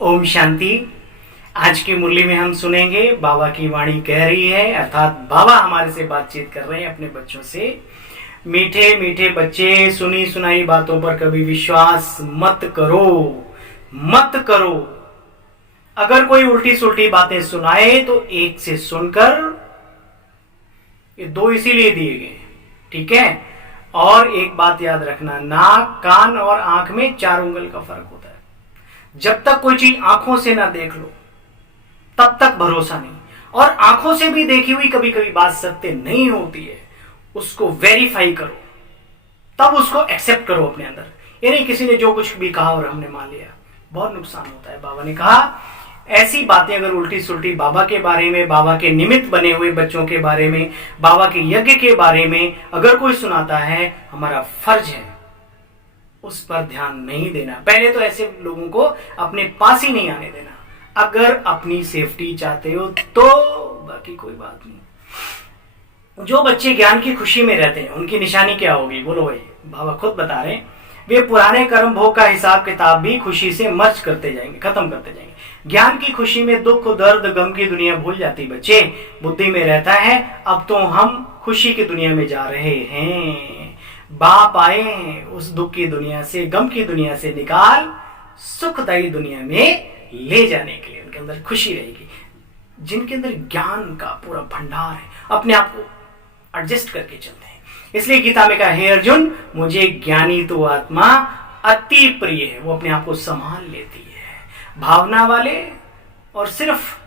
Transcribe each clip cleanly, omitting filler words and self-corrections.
ओम शांति। आज की मुरली में हम सुनेंगे बाबा की वाणी कह रही है, अर्थात बाबा हमारे से बातचीत कर रहे हैं अपने बच्चों से। मीठे मीठे बच्चे, सुनी सुनाई बातों पर कभी विश्वास मत करो, मत करो। अगर कोई उल्टी सुल्टी बातें सुनाए तो एक से सुनकर, ये दो इसीलिए दिए गए, ठीक है। और एक बात याद रखना, नाक, कान और आंख में 4 उंगल का फर्क होता है। जब तक कोई चीज आंखों से ना देख लो तब तक भरोसा नहीं, और आंखों से भी देखी हुई कभी कभी बात सत्य नहीं होती है, उसको वेरीफाई करो, तब उसको एक्सेप्ट करो अपने अंदर। यानी किसी ने जो कुछ भी कहा और हमने मान लिया, बहुत नुकसान होता है। बाबा ने कहा ऐसी बातें अगर उल्टी सुल्टी बाबा के बारे में, बाबा के निमित्त बने हुए बच्चों के बारे में, बाबा के यज्ञ के बारे में अगर कोई सुनाता है, हमारा फर्ज है उस पर ध्यान नहीं देना। पहले तो ऐसे लोगों को अपने पास ही नहीं आने देना। अगर अपनी सेफ्टी चाहते हो तो बाकी कोई बात नहीं। जो बच्चे ज्ञान की खुशी में रहते हैं उनकी निशानी क्या होगी, बोलो भाई। बाबा खुद बता रहे हैं, वे पुराने कर्म भोग का हिसाब किताब भी खुशी से मर्ज करते जाएंगे, खत्म करते जाएंगे। ज्ञान की खुशी में दुख दर्द गम की दुनिया भूल जाती बच्चे, बुद्धि में रहता है अब तो हम खुशी की दुनिया में जा रहे हैं। बाप आए उस दुख की दुनिया से, गम की दुनिया से निकाल सुखदायी दुनिया में ले जाने के लिए। उनके अंदर खुशी रहेगी, जिनके अंदर ज्ञान का पूरा भंडार है, अपने आप को एडजस्ट करके चलते हैं। इसलिए गीता में कहा, हे अर्जुन, मुझे ज्ञानी तो आत्मा अति प्रिय है। वो अपने आप को संभाल लेती है। भावना वाले और सिर्फ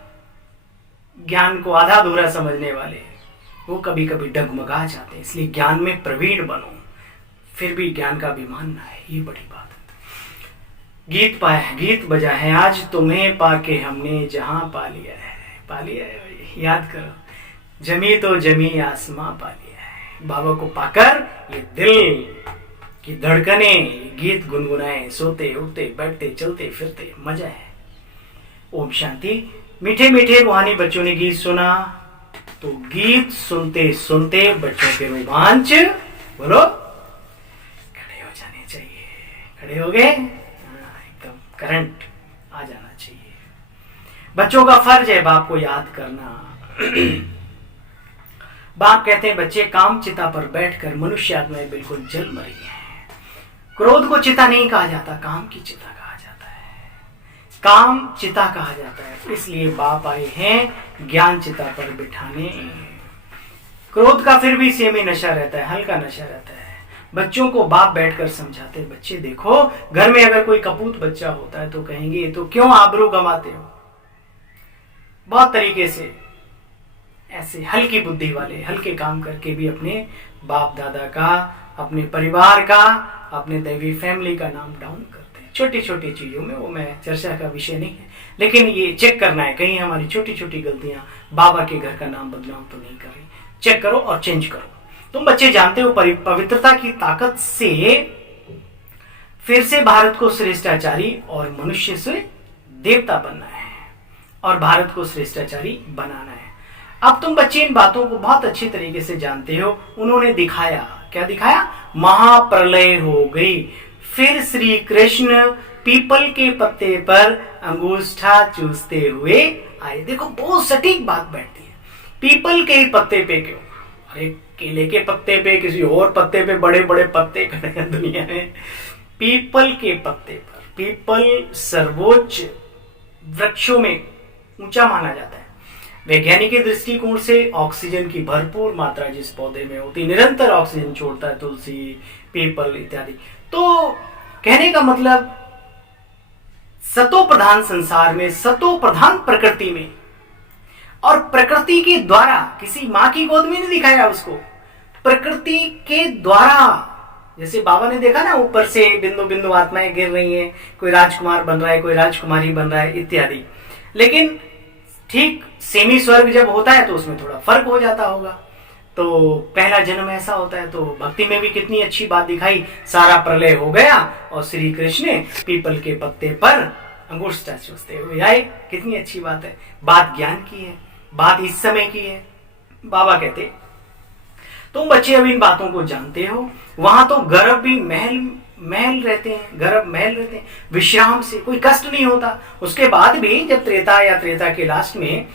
ज्ञान को आधा अधूरा समझने वाले, वो कभी कभी डगमगा जाते हैं। इसलिए ज्ञान में प्रवीण बनो, फिर भी ज्ञान का अभिमान ना है, ये बड़ी बात है। गीत पाया, गीत बजा है, आज तुम्हें पाके हमने जहां पा लिया है, पा लिया है। याद करो, जमी तो जमी आसमां पा लिया है। बाबा को पाकर ये दिल की धड़कने गीत गुनगुनाए, सोते उठते बैठते चलते फिरते मजा है। ओम शांति। मीठे मीठे रूहानी बच्चों ने गीत सुना, तो गीत सुनते सुनते बच्चों के रोमांच, बोलो, खड़े हो जाने चाहिए। खड़े हो गए, एकदम करंट आ जाना चाहिए। बच्चों का फर्ज है बाप को याद करना। बाप कहते हैं, बच्चे काम चिता पर बैठकर मनुष्य आत्माएं बिल्कुल जल मरी है। क्रोध को चिता नहीं कहा जाता, काम की चिता कहा जाता है। काम चिता कहा जाता है, इसलिए बाप आए हैं ज्ञान चिता पर बिठाने। क्रोध का फिर भी सेम ही नशा रहता है, हल्का नशा रहता है। बच्चों को बाप बैठकर समझाते हैं, बच्चे देखो, घर में अगर कोई कपूत बच्चा होता है तो कहेंगे तो क्यों आबरू गंवाते हो। बहुत तरीके से ऐसे हल्की बुद्धि वाले हल्के काम करके भी अपने बाप दादा का, अपने परिवार का, अपने दैवी फैमिली का नाम डाउन करते हैं। छोटी छोटी चीजों में, वो मैं चर्चा का विषय नहीं है, लेकिन ये चेक करना है कहीं हमारी छोटी छोटी गलतियां बाबा के घर का नाम बदनाम तो नहीं कर रही। चेक करो और चेंज करो। तुम बच्चे जानते हो, पवित्रता की ताकत से फिर से भारत को श्रेष्ठाचारी और मनुष्य से देवता बनना है, और भारत को श्रेष्ठाचारी बनाना है। अब तुम बच्चे इन बातों को बहुत अच्छी तरीके से जानते हो। उन्होंने दिखाया, क्या दिखाया? महाप्रलय हो गई, फिर श्री कृष्ण पीपल के पत्ते पर अंगूठा चूसते हुए आए। देखो बहुत सटीक बात बैठती है। पीपल के ही पत्ते पे क्यों? अरे केले के पत्ते पे, किसी और पत्ते पे, बड़े बड़े पत्ते खड़े हैं दुनिया में। पीपल के पत्ते पर, पीपल सर्वोच्च वृक्षों में ऊंचा माना जाता है। वैज्ञानिक दृष्टिकोण से ऑक्सीजन की भरपूर मात्रा जिस पौधे में होती, निरंतर ऑक्सीजन छोड़ता है, तुलसी, पीपल इत्यादि। तो कहने का मतलब, सतो प्रधान संसार में, सतो प्रधान प्रकृति में, और प्रकृति के द्वारा, किसी मां की गोद में नहीं दिखाया उसको, प्रकृति के द्वारा। जैसे बाबा ने देखा ना, ऊपर से बिंदु बिंदु आत्माएं गिर रही हैं, कोई राजकुमार बन रहा है, कोई राजकुमारी बन रहा है इत्यादि। लेकिन ठीक सेमी स्वर्ग जब होता है तो उसमें थोड़ा फर्क हो जाता होगा। तो पहला जन्म ऐसा होता है। तो भक्ति में भी कितनी अच्छी बात दिखाई, सारा प्रलय हो गया और श्री कृष्ण पीपल के पत्ते पर अंगूठा चूसते हुए आए। कितनी अच्छी बात है। बात ज्ञान की है, बात इस समय की है। बाबा कहते, तुम बच्चे अब इन बातों को जानते हो। वहां तो गर्भ भी महल महल रहते हैं, गर्भ महल रहते हैं, विश्राम से कोई कष्ट नहीं होता। उसके बाद भी जब त्रेता के लास्ट में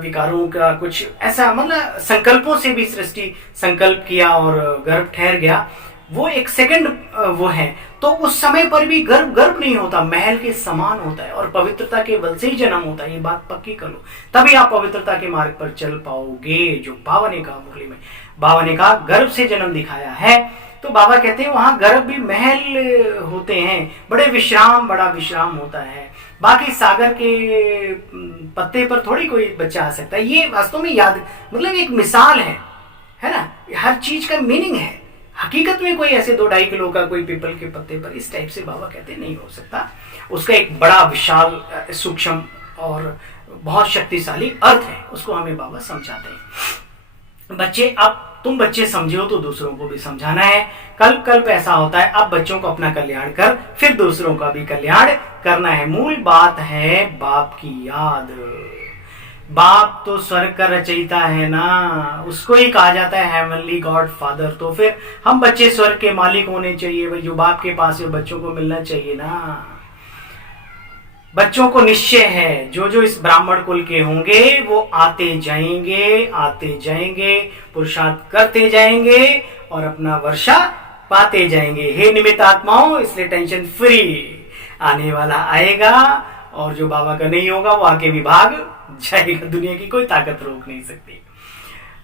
विकारों का कुछ ऐसा मतलब संकल्पों से भी सृष्टि संकल्प किया और गर्भ ठहर गया, वो एक सेकंड वो है, तो उस समय पर भी गर्भ नहीं होता, महल के समान होता है और पवित्रता के बल से ही जन्म होता है। ये बात पक्की कर लो, तभी आप पवित्रता के मार्ग पर चल पाओगे। जो बाबा ने कहा मुरली में, बाबा ने कहा गर्भ से जन्म दिखाया है, तो बाबा कहते हैं वहां गर्भ भी महल होते हैं, बड़ा विश्राम होता है। बाकी सागर के पत्ते पर थोड़ी कोई बच्चा आ सकता है। ये वास्तव में याद मतलब एक मिसाल है ना, हर चीज का मीनिंग है। हकीकत में कोई ऐसे 2-2.5 किलो का कोई पीपल के पत्ते पर इस टाइप से बाबा कहते नहीं हो सकता। उसका एक बड़ा विशाल सूक्ष्म और बहुत शक्तिशाली अर्थ है, उसको हमें बाबा समझाते हैं। बच्चे, अब तुम बच्चे समझे हो तो दूसरों को भी समझाना है। कल्प ऐसा होता है, अब बच्चों को अपना कल्याण कर फिर दूसरों का भी कल्याण करना है। मूल बात है बाप की याद। बाप तो स्वर्ग का रचयिता है ना, उसको ही कहा जाता है हेवनली गॉड फादर। तो फिर हम बच्चे स्वर्ग के मालिक होने चाहिए भाई, जो बाप के पास है बच्चों को मिलना चाहिए ना। बच्चों को निश्चय है जो जो इस ब्राह्मण कुल के होंगे वो आते जाएंगे, पुरुषार्थ करते जाएंगे और अपना वर्षा पाते जाएंगे। हे निमित्त आत्माओं, इसलिए टेंशन फ्री, आने वाला आएगा और जो बाबा का नहीं होगा वो आके भी भाग जाएगा। दुनिया की कोई ताकत रोक नहीं सकती।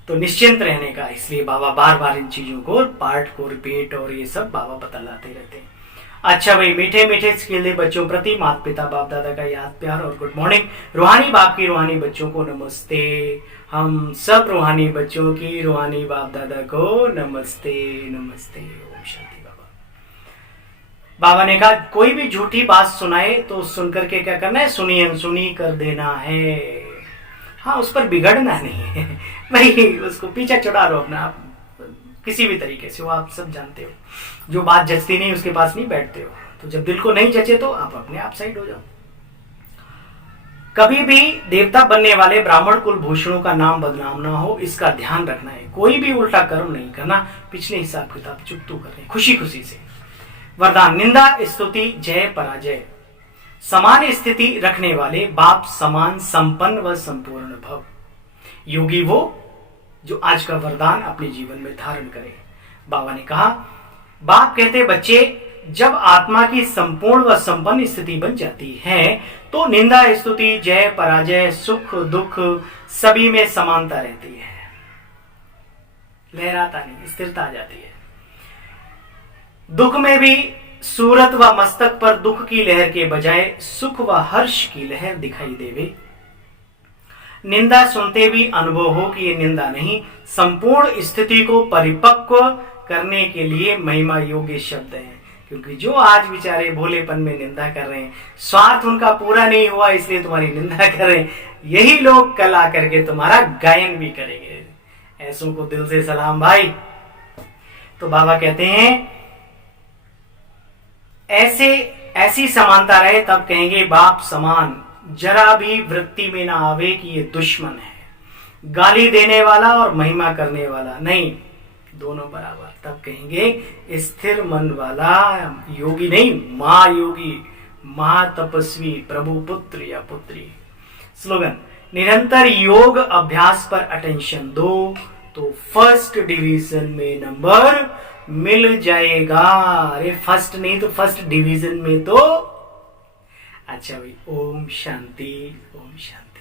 तो निश्चिंत रहने का, इसलिए बाबा बार बार इन चीजों को पार्ट को रिपीट और ये सब बाबा बतलाते रहते हैं। अच्छा भाई, मीठे मीठे स्किल्दे बच्चों प्रति माता पिता बाप दादा का याद प्यार और गुड मॉर्निंग। रूहानी बाप की रूहानी बच्चों को नमस्ते। हम सब रूहानी बच्चों की रूहानी बाप दादा को नमस्ते नमस्ते। ओम शांति। बाबा ने कहा कोई भी झूठी बात सुनाए तो सुनकर के क्या करना है, सुनी अनसुनी कर देना है। हाँ, उस पर बिगड़ना नहीं है भाई, उसको पीछा चढ़ा लो अपना आप किसी भी तरीके से, वो आप सब जानते हो। जो बात जचती नहीं उसके पास नहीं बैठते हो, तो जब दिल को नहीं जचे तो आप अपने आप साइड हो जाओ। कभी भी देवता बनने वाले ब्राह्मण कुल भूषणों का नाम बदनाम ना हो, इसका ध्यान रखना है। कोई भी उल्टा कर्म नहीं करना, पिछले हिसाब किताब चुकतू करने खुशी खुशी से। वरदान, निंदा स्तुति जय पराजय समान स्थिति रखने वाले बाप समान संपन्न व संपूर्ण भव। योगी वो जो आज का वरदान अपने जीवन में धारण करे। बाबा ने कहा, बाप कहते बच्चे जब आत्मा की संपूर्ण व संपन्न स्थिति बन जाती है तो निंदा स्तुति जय पराजय सुख दुख सभी में समानता रहती है, लहराता नहीं, स्थिरता आ जाती है। दुख में भी सूरत व मस्तक पर दुख की लहर के बजाय सुख व हर्ष की लहर दिखाई देवे। निंदा सुनते भी अनुभव हो कि ये निंदा नहीं, संपूर्ण स्थिति को परिपक्व करने के लिए महिमा योग्य शब्द हैं। क्योंकि जो आज बेचारे भोलेपन में निंदा कर रहे हैं, स्वार्थ उनका पूरा नहीं हुआ इसलिए तुम्हारी निंदा कर रहे हैं, यही लोग कल आकर के तुम्हारा गायन भी करेंगे। ऐसों को दिल से सलाम भाई। तो बाबा कहते हैं ऐसी समानता रहे तब कहेंगे बाप समान। जरा भी वृत्ति में ना आवे कि ये दुश्मन है, गाली देने वाला और महिमा करने वाला नहीं, दोनों बराबर। तब कहेंगे स्थिर मन वाला योगी नहीं, महायोगी, महातपस्वी, प्रभु पुत्र या पुत्री। स्लोगन, निरंतर योग अभ्यास पर अटेंशन दो तो फर्स्ट डिवीजन में नंबर मिल जाएगा। अरे फर्स्ट नहीं तो फर्स्ट डिवीजन में तो। अच्छा भाई, ओम शांति ओम शांति।